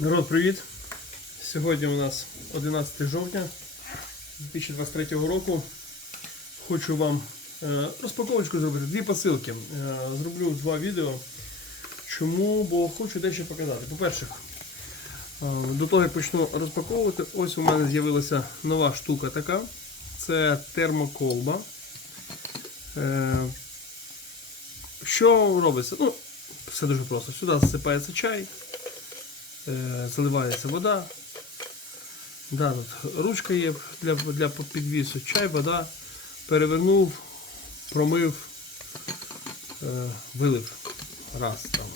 Народ, привіт! Сьогодні у нас 11 жовтня 2023 року. Хочу вам е, розпаковочку зробити. Дві посилки. Е, Зроблю два відео. Чому? Бо хочу дещо показати. По-перше, е, до того як почну розпаковувати, ось у мене з'явилася нова штука така. Це термоколба. Що робиться? Ну, все дуже просто. Сюди засипається чай. Е, заливається вода. Да, тут ручка є для, для підвісу, чай, вода. Перевернув, промив, е, вилив раз там,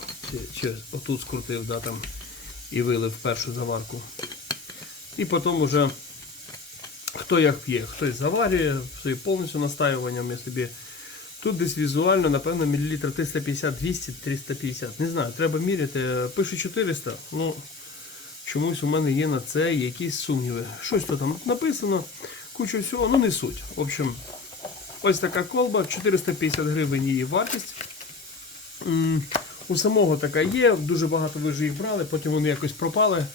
чи, отут скрутив, да, там, і вилив першу заварку. І потім уже хто як п'є, хтось заварює своїм повністю настаюванням я собі. Тут десь візуально, напевно, мілілітр 350, 200, 350. Не знаю, треба міряти. Пишу 400. Ну, чомусь у мене є на це якісь сумніви. Щось тут там написано, кучу всього, ну не суть. В общем, ось така колба, 450 гривень її вартість. У самого така є, дуже багато ви вже їх брали, потім вони якось пропали.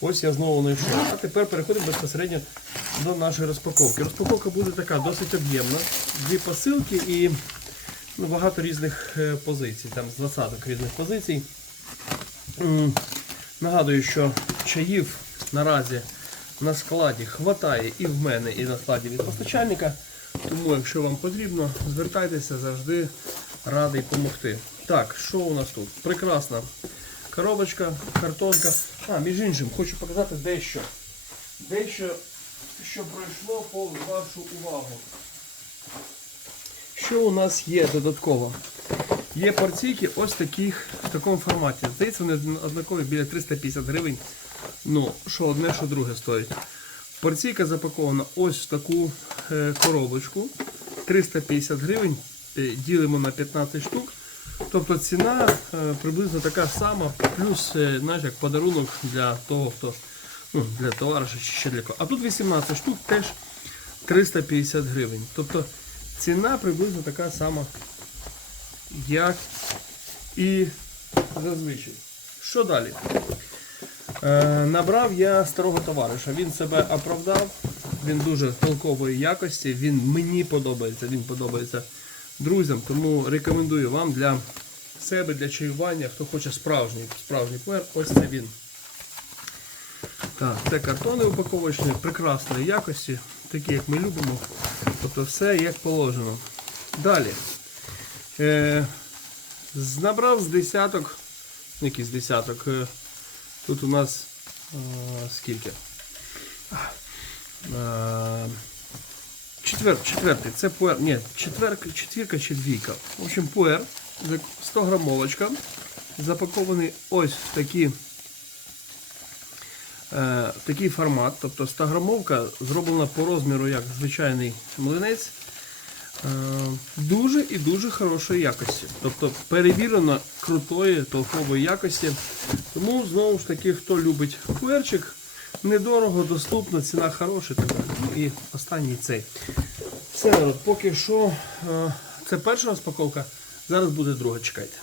Ось я знову знайшов. А тепер переходимо безпосередньо до нашої розпаковки. Розпаковка буде така досить об'ємна. Дві посилки і ну, багато різних е, позицій, там з 20 різних позицій. Нагадую, що чаїв наразі на складі хватає і в мене, і на складі від постачальника. Тому, якщо вам потрібно, звертайтеся завжди радий допомогти. Так, що у нас тут? Прекрасна коробочка, картонка. А, між іншим, хочу показати дещо. Дещо, що пройшло повз вашу увагу. Що у нас є додатково? Є порційки ось таких в такому форматі. Здається, вони однакові біля 350 гривень. Ну, що одне, що друге стоїть. Порційка запакована ось в таку е, коробочку. 350 гривень. Е, ділимо на 15 штук. Тобто ціна е, приблизно така сама, плюс е, знаєш, як подарунок для того, хто ну, для товариша чи ще для кого. А тут 18 штук теж 350 гривень. Тобто ціна приблизно така сама, як і зазвичай. Що далі? Е, набрав я старого товариша. Він себе оправдав, він дуже толкової якості, він мені подобається, він подобається друзям, тому рекомендую вам для себе, для чаювання, хто хоче справжній, справжній пуер, ось це він. Так, це картони упаковочні, прекрасної якості, такі як ми любимо. Тобто все як положено. Далі. Е, набрав з десяток, ну, якийсь десяток. е, Тут у нас е, скільки? Е, Четвер, четвертий, це пуер. Ні, четверка, четвірка чи двійка. В общем, пуер, 100 грамовочка, запакований ось в такі, е, такий формат. Тобто 100 грамовка зроблена по розміру як звичайний млинець. Е, дуже і дуже хорошої якості. Тобто перевірено крутої толкової якості. Тому знову ж таки, хто любить пуерчик, недорого, доступно, ціна хороша. Ну і останній цей. Все, народ, поки що е, це перша розпаковка, зараз буде друга, чекайте.